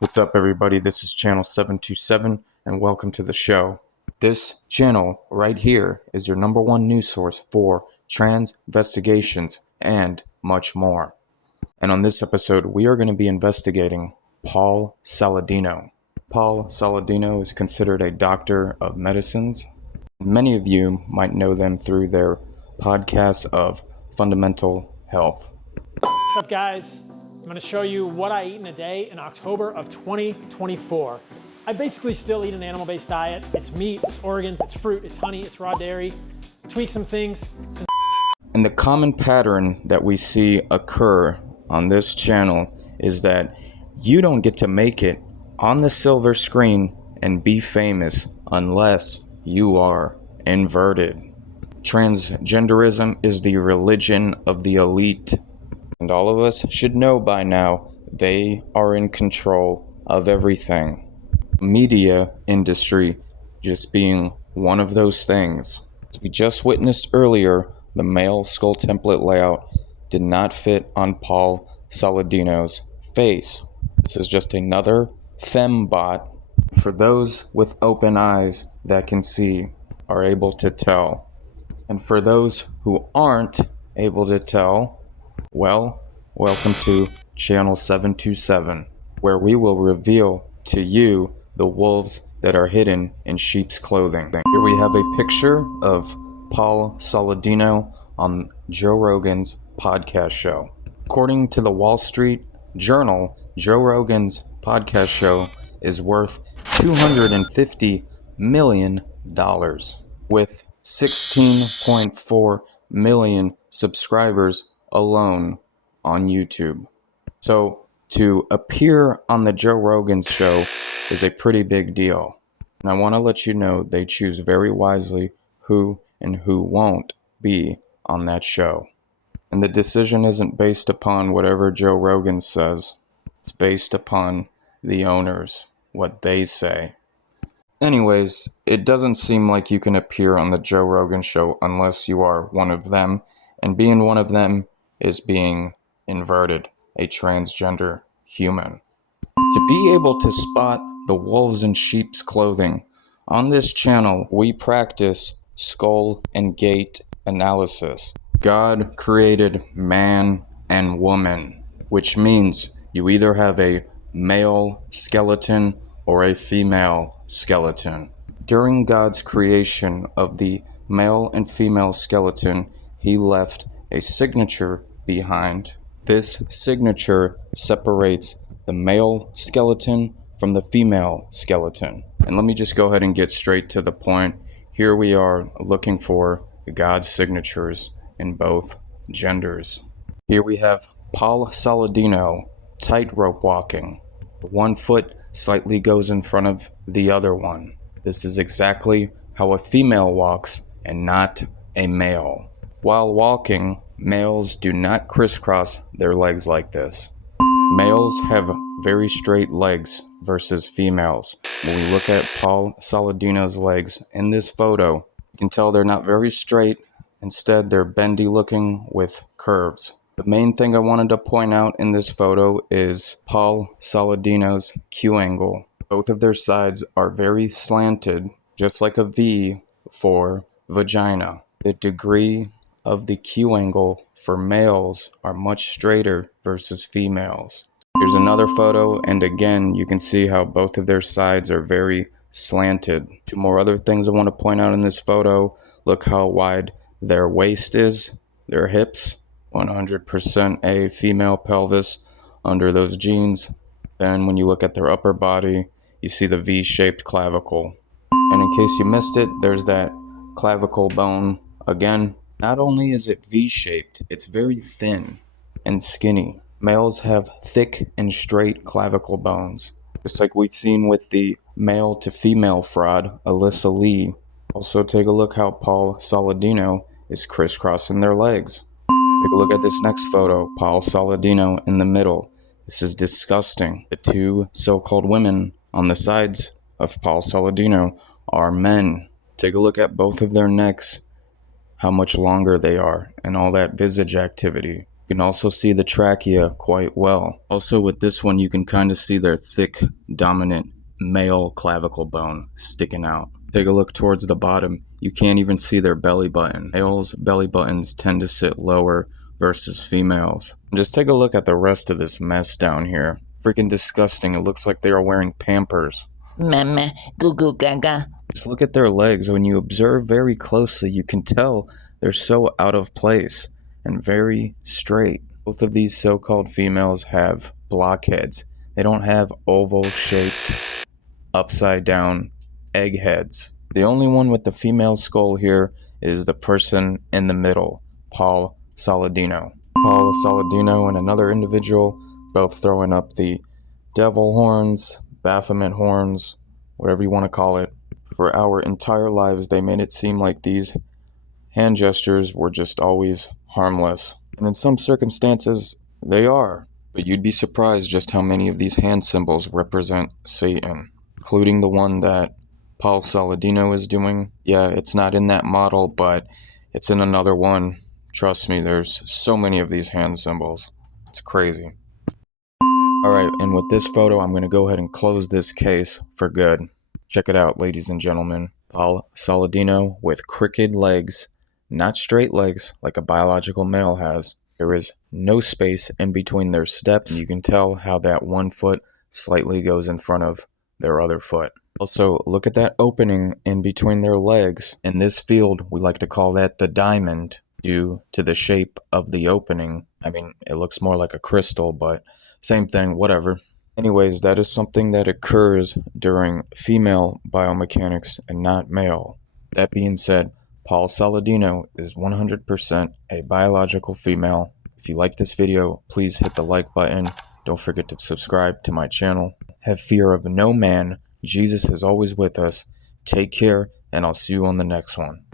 What's up, everybody? This is Channel 727, and welcome to the show. This channel right here is your number one news source for trans investigations and much more. And on this episode, we are going to be investigating Paul Saladino. Paul Saladino is considered a doctor of medicines. Many of you might know them through their podcast of Fundamental Health. What's up, guys? I'm going to show you what I eat in a day in October of 2024. I basically still eat an animal-based diet. It's meat, it's organs, it's fruit, it's honey, it's raw dairy. Tweak some things. And the common pattern that we see occur on this channel is that you don't get to make it on the silver screen and be famous unless you are inverted. Transgenderism is the religion of the elite. And all of us should know by now they are in control of everything. Media industry just being one of those things. As we just witnessed earlier, the male skull template layout did not fit on Paul Saladino's face. This is just another fembot. For those with open eyes that can see, are able to tell. And for those who aren't able to tell, well, welcome to Channel 727, where we will reveal to you the wolves that are hidden in sheep's clothing. Here we have a picture of Paul Saladino on Joe Rogan's podcast show. According to the Wall Street Journal, Joe Rogan's podcast show is worth $250 million, with 16.4 million subscribers alone on YouTube. So to appear on the Joe Rogan show is a pretty big deal. And I want to let you know they choose very wisely who and who won't be on that show. And the decision isn't based upon whatever Joe Rogan says. It's based upon the owners, what they say. Anyways, it doesn't seem like you can appear on the Joe Rogan show unless you are one of them. And being one of them is being inverted, a transgender human. To be able to spot the wolves in sheep's clothing, on this channel we practice skull and gait analysis. God created man and woman, which means you either have a male skeleton or a female skeleton. During God's creation of the male and female skeleton, he left a signature behind. This signature separates the male skeleton from the female skeleton. And let me just go ahead and get straight to the point. Here we are looking for God's signatures in both genders. Here we have Paul Saladino tightrope walking. One foot slightly goes in front of the other one. This is exactly how a female walks and not a male. While walking, males do not crisscross their legs like this. Males have very straight legs versus females. When we look at Paul Saladino's legs in this photo, you can tell they're not very straight. Instead, they're bendy looking with curves. The main thing I wanted to point out in this photo is Paul Saladino's Q angle. Both of their sides are very slanted, just like a V for vagina. The degree of the Q angle for males are much straighter versus females. Here's another photo, and again, you can see how both of their sides are very slanted. Two more other things I want to point out in this photo. Look how wide their waist is, their hips. 100% a female pelvis under those jeans. Then when you look at their upper body, you see the V-shaped clavicle. And in case you missed it, there's that clavicle bone. Again, not only is it V-shaped, it's very thin and skinny. Males have thick and straight clavicle bones, just like we've seen with the male to female fraud, Alyssa Lee. Also take a look how Paul Saladino is crisscrossing their legs. Take a look at this next photo, Paul Saladino in the middle. This is disgusting. The two so-called women on the sides of Paul Saladino are men. Take a look at both of their necks, how much longer they are, and all that visage activity. You can also see the trachea quite well. Also with this one, you can kind of see their thick, dominant male clavicle bone sticking out. Take a look towards the bottom. You can't even see their belly button. Males' belly buttons tend to sit lower versus females. Just take a look at the rest of this mess down here. Freaking disgusting. It looks like they are wearing Pampers. Mama, goo goo gaga. Just look at their legs. When you observe very closely, you can tell they're so out of place and very straight. Both of these so-called females have blockheads. They don't have oval-shaped, upside-down egg heads. The only one with the female skull here is the person in the middle, Paul Saladino. Paul Saladino and another individual both throwing up the devil horns, Baphomet horns, whatever you want to call it. For our entire lives, they made it seem like these hand gestures were just always harmless. And in some circumstances, they are. But you'd be surprised just how many of these hand symbols represent Satan, including the one that Paul Saladino is doing. Yeah, it's not in that model, but it's in another one. Trust me, there's so many of these hand symbols. It's crazy. Alright, and with this photo, I'm going to go ahead and close this case for good. Check it out, ladies and gentlemen. Paul Saladino with crooked legs, not straight legs like a biological male has. There is no space in between their steps. You can tell how that one foot slightly goes in front of their other foot. Also, look at that opening in between their legs. In this field, we like to call that the diamond due to the shape of the opening. I mean, it looks more like a crystal, but same thing, whatever. Anyways, that is something that occurs during female biomechanics and not male. That being said, Paul Saladino is 100% a biological female. If you like this video, please hit the like button. Don't forget to subscribe to my channel. Have fear of no man. Jesus is always with us. Take care, and I'll see you on the next one.